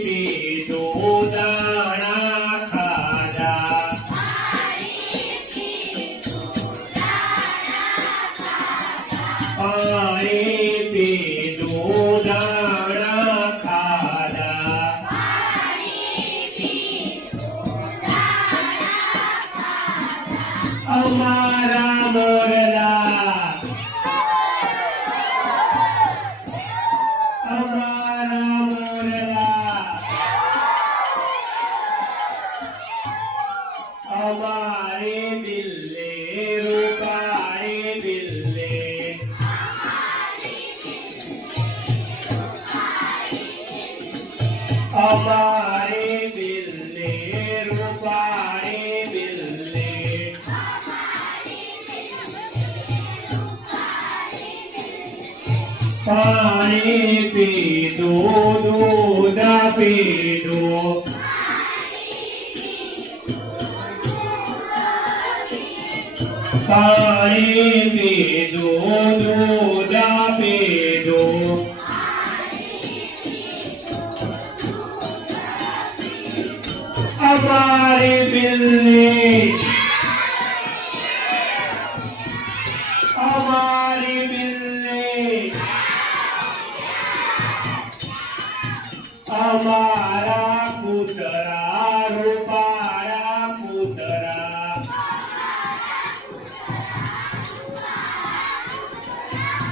પીધું દાણા ખાધા પાણી પીધું દાણા ખાધા અમારા મોરલા અમારા મોરલા અમારે બિલ્લે રૂપાળે બિલ્લે અમારે બિલ્લે રૂપાળે બિલ્લે પાણી પીધું દૂધ પીધું પાણી પીધું દૂધ પીધું અમારી બિલ્લી અમારી બિલ્લી અમારા કૂતરા રૂપાળા કૂતરા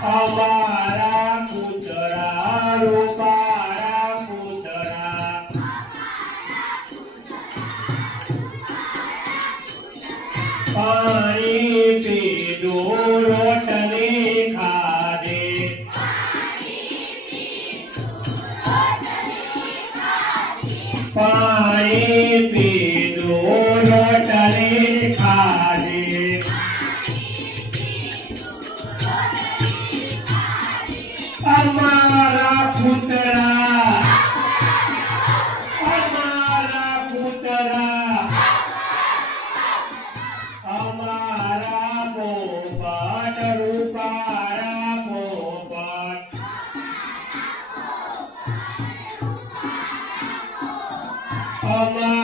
અમારા કૂતરા રૂપાળા કૂતરા પાણી પીધું રોટલી ખાધે પાણી પીધું રોટલી ખાધે અમારા કૂતરા અમારા કૂતરા અમારા પોપટ રૂપાળા પોપટ અમારા